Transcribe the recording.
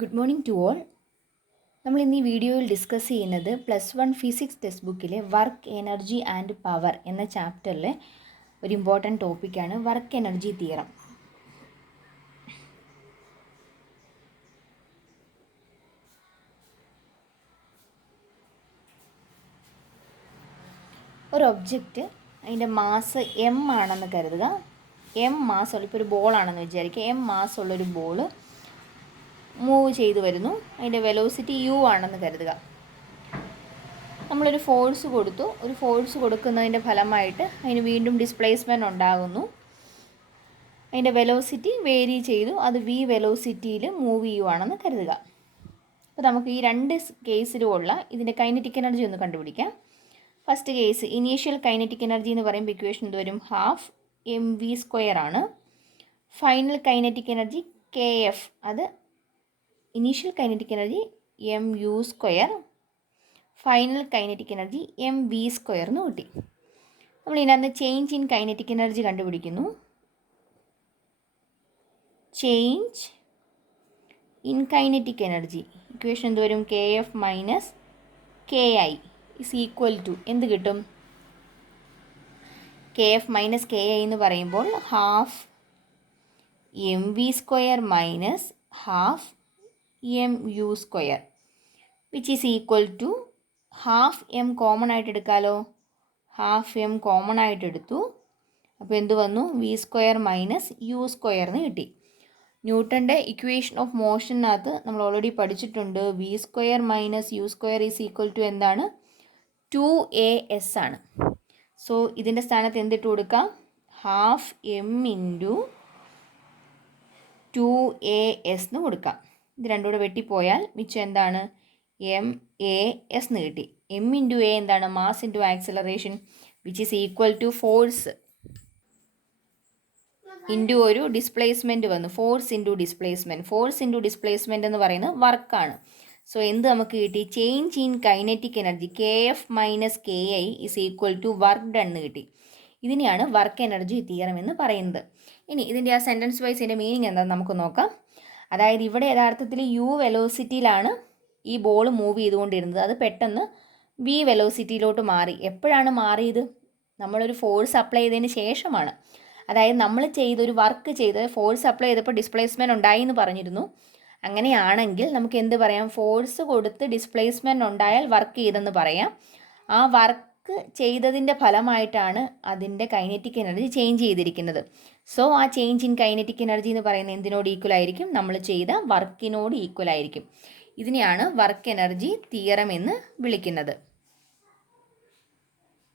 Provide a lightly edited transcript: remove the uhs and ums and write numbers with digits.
Good morning to all. നമ്മൾ ഇന്ന് ഈ വീഡിയോയിൽ ഡിസ്കസ് ചെയ്യുന്നത് +1 ഫിസിക്സ് ടെക്സ്റ്റ് ബുക്കിലെ വർക്ക് എനർജി ആൻഡ് പവർ എന്ന ചാപ്റ്ററിലെ ഒരു ഇമ്പോർട്ടൻറ്റ് ടോപ്പിക്കാണ് വർക്ക് എനർജി തിയറം. ഒരു ഒബ്ജക്റ്റ് അതിൻ്റെ മാസ് എം ആണെന്ന് കരുതുക. എം മാസ്സുള്ള ഇപ്പോൾ ഒരു ബോളാണെന്ന് വിചാരിക്കുക. എം മാസ്സുള്ളൊരു ബോള് മൂവ് ചെയ്തു വരുന്നു. അതിൻ്റെ വെലോസിറ്റി യു ആണെന്ന് കരുതുക. നമ്മളൊരു ഫോഴ്സ് കൊടുത്തു. ഒരു ഫോഴ്സ് കൊടുക്കുന്നതിൻ്റെ ഫലമായിട്ട് അതിന് വീണ്ടും ഡിസ്പ്ലേസ്മെൻറ്റ് ഉണ്ടാകുന്നു. അതിൻ്റെ വെലോസിറ്റി വേരി ചെയ്തു. അത് വി വെലോസിറ്റിയിൽ മൂവ് ചെയ്യുവാണെന്ന് കരുതുക. അപ്പോൾ നമുക്ക് ഈ രണ്ട് കേസിലുമുള്ള ഇതിൻ്റെ കൈനറ്റിക് എനർജി ഒന്ന് കണ്ടുപിടിക്കാം. First case initial kinetic energy എന്ന് പറയുമ്പോൾ ഇക്വേഷൻ എന്ത് വരും? ഹാഫ് എം വി സ്ക്വയർ ആണ്. Final kinetic energy K F, അത് initial kinetic energy M U square, final kinetic energy M V square എന്ന് കിട്ടി. നമ്മൾ ഇതിനകത്ത് ചേഞ്ച് ഇൻ കൈനറ്റിക് എനർജി കണ്ടുപിടിക്കുന്നു. Change in kinetic energy equation എന്ത് വരും? K F minus K I is equal to എന്ത് കിട്ടും? K F minus K I എന്ന് പറയുമ്പോൾ half M V square minus half M U square which is equal to half M common ആയിട്ട് എടുക്കാമല്ലോ. Half M common ആയിട്ട് എടുത്തു. അപ്പോൾ എന്ത് വന്നു? V square minus U square എന്ന് കിട്ടി. ന്യൂട്ടൻ്റെ ഇക്വേഷൻ ഓഫ് മോഷനകത്ത് നമ്മൾ ഓൾറെഡി പഠിച്ചിട്ടുണ്ട്. V square minus U square is equal to എന്താണ്? 2as ആണ്. സോ ഇതിൻ്റെ സ്ഥാനത്ത് എന്തിട്ട് കൊടുക്കാം? ഹാഫ് എം ഇൻറ്റു 2as എന്ന് കൊടുക്കാം. ഇത് രണ്ടും കൂടെ വെട്ടിപ്പോയാൽ മിച്ചം എന്താണ്? MAS എന്ന് കിട്ടി. എം ഇൻറ്റു എ എന്താണ്? Mass into acceleration which is equal to force into ഒരു ഡിസ്പ്ലേസ്മെൻറ്റ് വന്നു. Force into displacement. Force into displacement എന്ന് പറയുന്നത് വർക്കാണ്. സോ എന്ത് നമുക്ക് കിട്ടി? Change in kinetic energy K F minus K I is equal to work done എന്ന് കിട്ടി. ഇതിനെയാണ് വർക്ക് എനർജി തിയറം എന്ന് പറയുന്നത്. ഇനി ഇതിൻ്റെ ആ സെൻറ്റൻസ് വൈസ് ഇതിൻ്റെ മീനിങ് എന്താണെന്ന് നമുക്ക് നോക്കാം. അതായത് ഇവിടെ യഥാർത്ഥത്തിൽ യു വെലോസിറ്റിയിലാണ് ഈ ബോൾ മൂവ് ചെയ്തുകൊണ്ടിരുന്നത്. അത് പെട്ടെന്ന് വി വെലോസിറ്റിയിലോട്ട് മാറി. എപ്പോഴാണ് മാറിയത്? നമ്മളൊരു ഫോഴ്സ് അപ്ലൈ ചെയ്തതിന് ശേഷമാണ്. അതായത് നമ്മൾ ചെയ്തൊരു വർക്ക് ചെയ്ത് ഫോഴ്സ് അപ്ലൈ ചെയ്തപ്പോൾ ഡിസ്പ്ലേസ്മെൻറ്റ് ഉണ്ടായി എന്ന് പറഞ്ഞിരുന്നു. അങ്ങനെയാണെങ്കിൽ നമുക്ക് എന്ത് പറയാം? ഫോഴ്സ് കൊടുത്ത് ഡിസ്പ്ലേസ്മെൻറ്റ് ഉണ്ടായാൽ വർക്ക് ചെയ്തെന്ന് പറയാം. ആ വർക്ക് ചെയ്തതിൻ്റെ ഫലമായിട്ടാണ് അതിൻ്റെ കൈനറ്റിക് എനർജി ചേഞ്ച് ചെയ്തിരിക്കുന്നത്. സോ ആ ചേഞ്ച് ഇൻ കൈനറ്റിക് എനർജി എന്ന് പറയുന്നത് എന്തിനോട് ഈക്വൽ ആയിരിക്കും? നമ്മൾ ചെയ്ത വർക്കിനോട് ഈക്വൽ ആയിരിക്കും. ഇതിനെയാണ് വർക്ക് എനർജി തിയറം എന്ന് വിളിക്കുന്നത്.